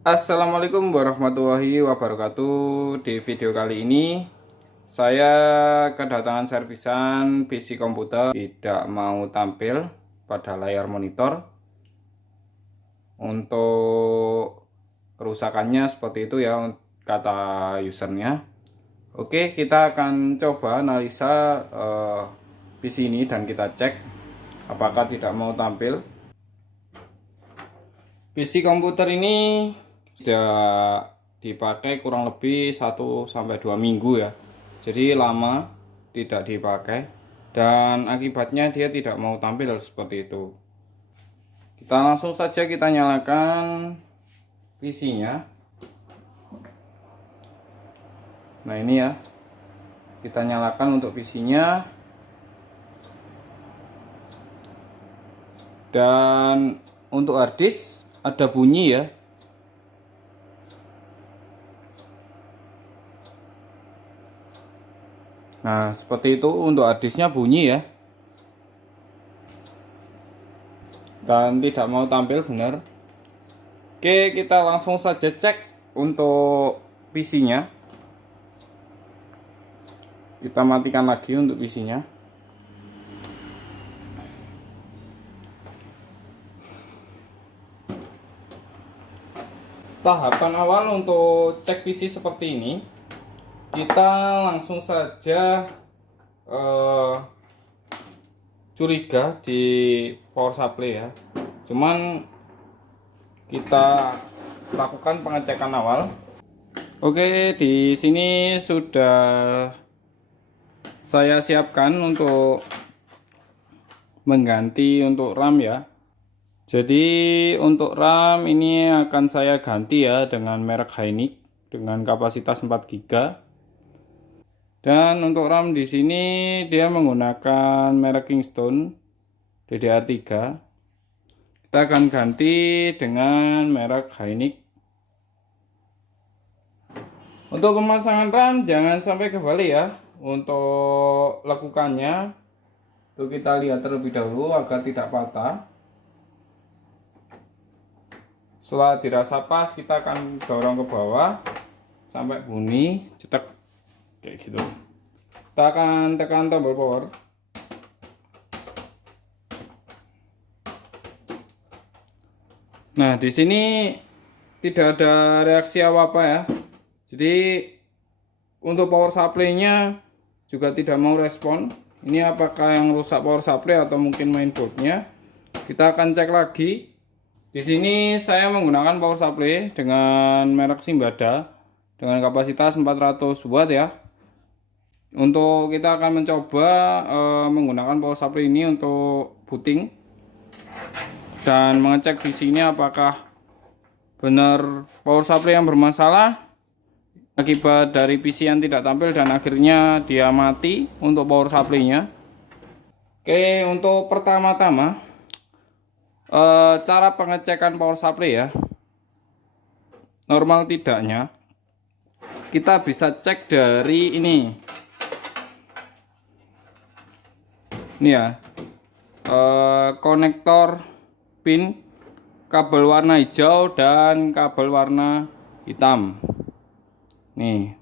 Assalamualaikum warahmatullahi wabarakatuh. Di video kali ini saya kedatangan servisan PC komputer tidak mau tampil pada layar monitor. Untuk kerusakannya seperti itu ya kata usernya. Oke, kita akan coba analisa PC ini dan kita cek apakah tidak mau tampil. PC komputer ini tidak dipakai kurang lebih 1-2 minggu ya, jadi lama tidak dipakai dan akibatnya dia tidak mau tampil seperti itu. Kita langsung saja kita nyalakan PC nya. Nah ini ya, kita nyalakan untuk PC nya dan untuk hard disk ada bunyi ya. Nah seperti itu untuk harddisknya bunyi ya, dan tidak mau tampil benar. Oke, kita langsung saja cek untuk PC nya. Kita matikan lagi untuk PC nya. Tahapan awal untuk cek PC seperti ini, kita langsung saja curiga di power supply ya. Cuman kita lakukan pengecekan awal. Oke, di sini sudah saya siapkan untuk mengganti untuk RAM ya. Jadi untuk RAM ini akan saya ganti ya dengan merek Hynix dengan kapasitas 4 GB. Dan untuk RAM di sini dia menggunakan merek Kingston DDR3. Kita akan ganti dengan merek Hynix. Untuk pemasangan RAM jangan sampai kebalik ya. Untuk lekukannya itu kita lihat terlebih dahulu agar tidak patah. Setelah dirasa pas, kita akan dorong ke bawah sampai bunyi cetek kayak gitu. Kita akan tekan tombol power. Nah, di sini tidak ada reaksi apa-apa ya. Jadi untuk power supply-nya juga tidak mau respon. Ini apakah yang rusak power supply atau mungkin mainboard-nya? Kita akan cek lagi. Di sini saya menggunakan power supply dengan merek Simbada dengan kapasitas 400 watt ya. Untuk kita akan mencoba menggunakan power supply ini untuk booting dan mengecek di sini apakah benar power supply yang bermasalah akibat dari PC yang tidak tampil dan akhirnya dia mati untuk power supply-nya. Oke, untuk pertama-tama cara pengecekan power supply ya, normal tidaknya kita bisa cek dari ini ya, konektor pin kabel warna hijau dan kabel warna hitam. Nih,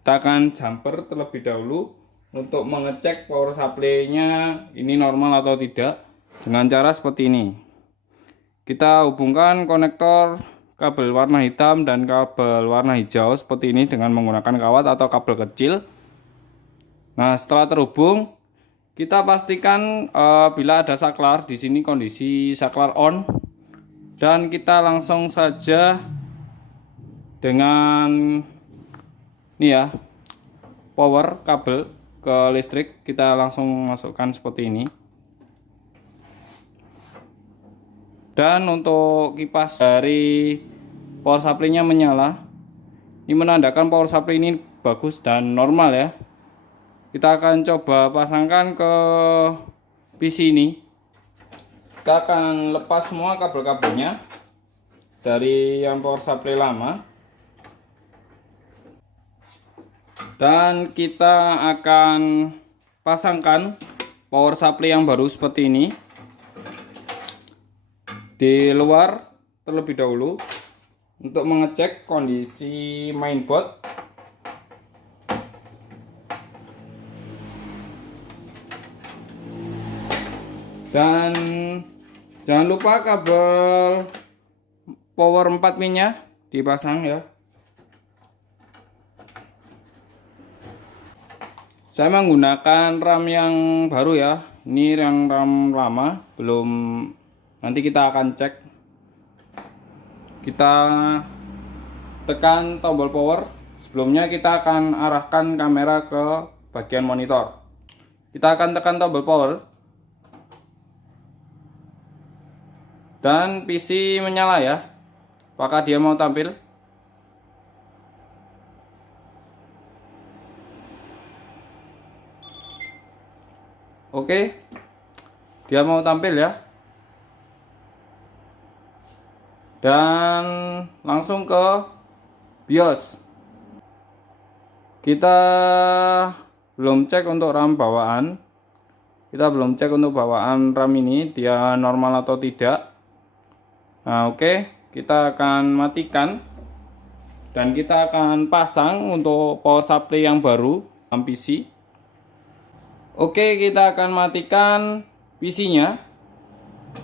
kita akan jumper terlebih dahulu untuk mengecek power supply-nya ini normal atau tidak dengan cara seperti ini. Kita hubungkan konektor kabel warna hitam dan kabel warna hijau seperti ini dengan menggunakan kawat atau kabel kecil. Nah, setelah terhubung, kita pastikan bila ada saklar di sini kondisi saklar on, dan kita langsung saja dengan ini ya, power kabel ke listrik kita langsung masukkan seperti ini. Dan untuk kipas dari power supply-nya menyala. Ini menandakan power supply ini bagus dan normal ya. Kita akan coba pasangkan ke PC ini. Kita akan lepas semua kabel-kabelnya dari yang power supply lama. Dan kita akan pasangkan power supply yang baru seperti ini. di luar terlebih dahulu untuk mengecek kondisi mainboard. Dan jangan lupa kabel power 4 pinnya dipasang ya. Saya menggunakan RAM yang baru ya. Ini yang RAM lama, belum, nanti kita akan cek. Kita tekan tombol power. Sebelumnya kita akan arahkan kamera ke bagian monitor. Kita akan tekan tombol power. Dan PC menyala ya. Apakah dia mau tampil? Oke, dia mau tampil ya. Dan langsung ke BIOS. Kita belum cek untuk RAM bawaan. Kita belum cek untuk bawaan RAM ini dia normal atau tidak. Nah, oke, kita akan matikan dan kita akan pasang untuk power supply yang baru RAM PC. Oke, kita akan matikan PC-nya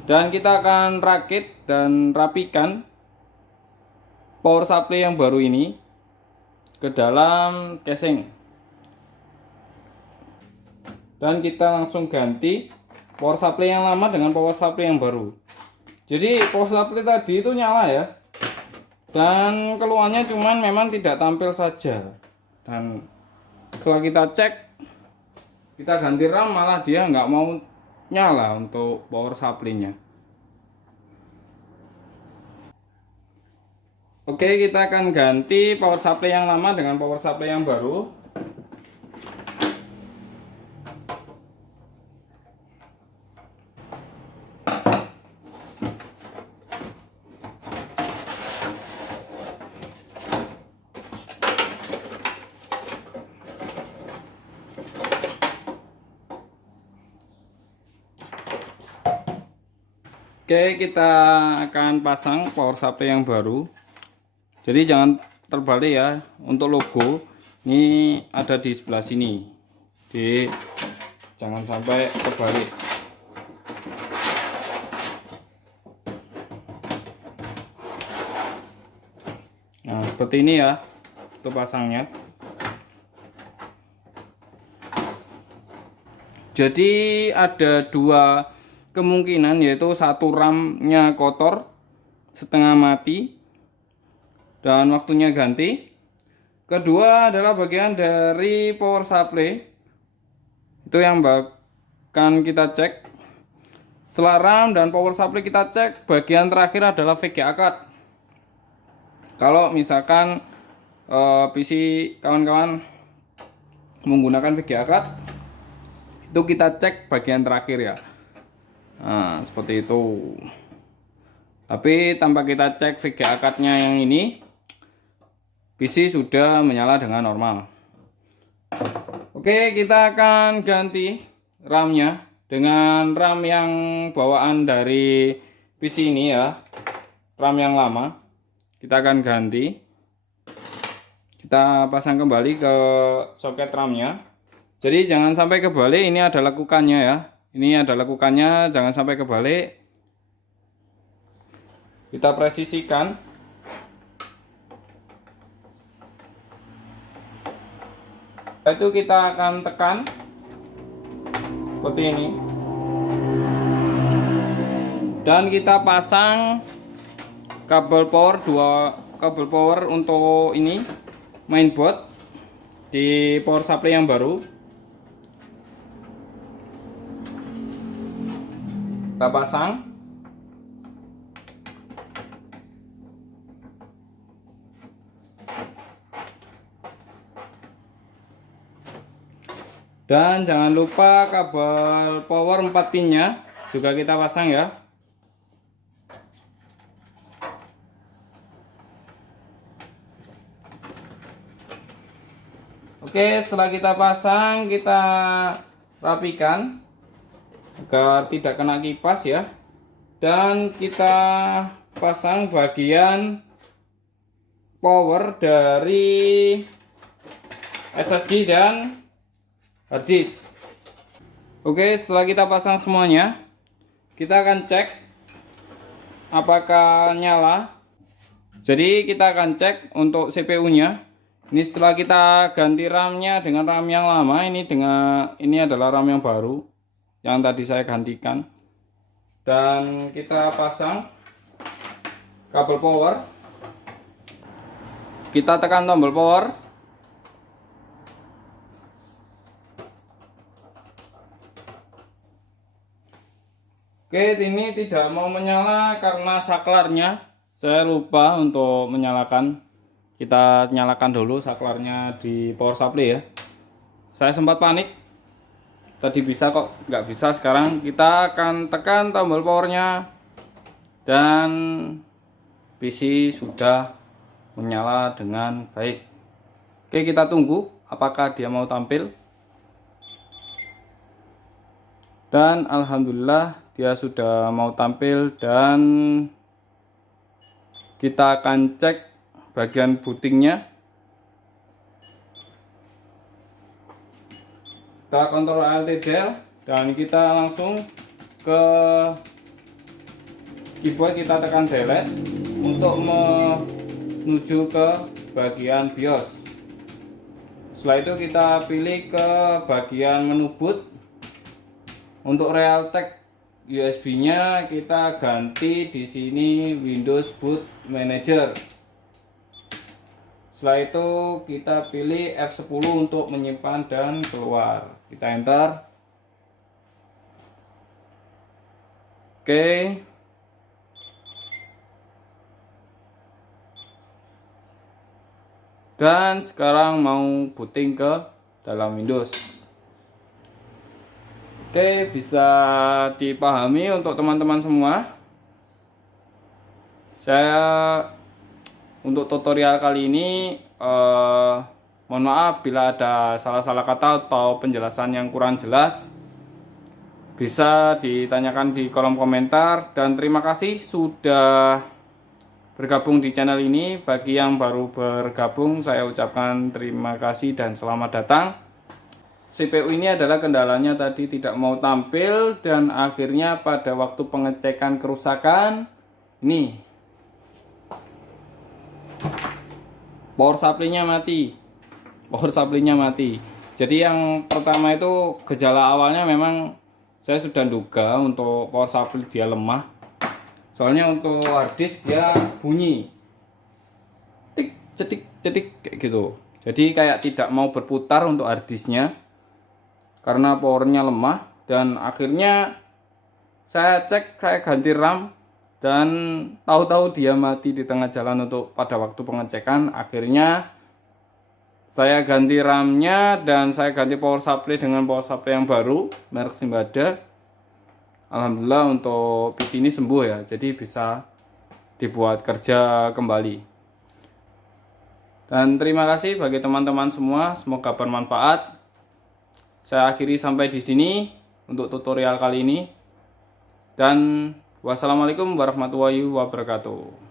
dan kita akan rakit dan rapikan power supply yang baru ini ke dalam casing. Dan kita langsung ganti power supply yang lama dengan power supply yang baru. Jadi power supply tadi itu nyala ya, dan keluarnya cuman memang tidak tampil saja. Dan setelah kita cek, kita ganti RAM, malah dia nggak mau nyala untuk power supply-nya. Oke, kita akan ganti power supply yang lama dengan power supply yang baru. Oke, kita akan pasang power supply yang baru. Jadi jangan terbalik ya. Untuk logo ini ada di sebelah sini. Jadi jangan sampai terbalik. Nah, seperti ini ya untuk pasangnya. Jadi ada dua kemungkinan, yaitu satu RAM-nya kotor setengah mati dan waktunya ganti. Kedua adalah bagian dari power supply, itu yang bahkan kita cek. Setelah RAM dan power supply kita cek, bagian terakhir adalah VGA card. Kalau misalkan PC kawan-kawan menggunakan VGA card, itu kita cek bagian terakhir ya. Nah, seperti itu. Tapi tanpa kita cek VGA card-nya yang ini, PC sudah menyala dengan normal. Oke, kita akan ganti RAM-nya dengan RAM yang bawaan dari PC ini ya. RAM yang lama kita akan ganti. Kita pasang kembali ke soket RAM-nya. Jadi jangan sampai kebalik, ini ada lekukannya ya. Ini ada lekukannya, jangan sampai kebalik. Kita presisikan. Itu kita akan tekan seperti ini. Dan kita pasang kabel power, dua kabel power untuk ini mainboard di power supply yang baru. Kita pasang. Dan jangan lupa kabel power 4 pinnya juga kita pasang ya. Oke, setelah kita pasang, kita rapikan agar tidak kena kipas ya. dan kita pasang bagian power dari SSD dan harddisk. Oke, setelah kita pasang semuanya, kita akan cek apakah nyala. Jadi kita akan cek untuk CPU nya. Ini setelah kita ganti RAM nya dengan RAM yang lama, ini adalah RAM yang baru yang tadi saya gantikan. Dan kita pasang kabel power. Kita tekan tombol power. Oke, ini tidak mau menyala karena saklarnya saya lupa untuk menyalakan. Kita nyalakan dulu saklarnya di power supply ya. Saya sempat panik. Tadi bisa kok, nggak bisa sekarang. Kita akan tekan tombol powernya dan PC sudah menyala dengan baik. Oke, kita tunggu apakah dia mau tampil. Dan alhamdulillah dia sudah mau tampil, dan kita akan cek bagian bootingnya. Kita kontrol Alt Del dan kita langsung ke keyboard, kita tekan delete untuk menuju ke bagian BIOS. Setelah itu kita pilih ke bagian menu boot. Untuk Realtek USB-nya kita ganti di sini Windows Boot Manager. Setelah itu kita pilih F10 untuk menyimpan dan keluar. Kita enter. Oke. Dan sekarang mau booting ke dalam Windows. Oke, bisa dipahami untuk teman-teman semua. Saya untuk tutorial kali ini mohon maaf bila ada salah-salah kata atau penjelasan yang kurang jelas. Bisa ditanyakan di kolom komentar, dan terima kasih sudah bergabung di channel ini. Bagi yang baru bergabung, saya ucapkan terima kasih dan selamat datang. CPU ini adalah kendalanya tadi tidak mau tampil, dan akhirnya pada waktu pengecekan kerusakan, ini power supply-nya mati. Jadi yang pertama itu gejala awalnya memang saya sudah duga untuk power supply dia lemah. Soalnya untuk harddisk dia bunyi tik cetik kayak gitu. Jadi kayak tidak mau berputar untuk harddisknya karena powernya lemah. Dan akhirnya saya cek, saya ganti RAM, dan tahu-tahu dia mati di tengah jalan untuk pada waktu pengecekan. Akhirnya saya ganti RAM-nya dan saya ganti power supply dengan power supply yang baru merek Simbada. Alhamdulillah untuk PC ini sembuh ya, jadi bisa dibuat kerja kembali. Dan terima kasih bagi teman-teman semua, semoga bermanfaat. Saya akhiri sampai di sini untuk tutorial kali ini. Dan wassalamualaikum warahmatullahi wabarakatuh.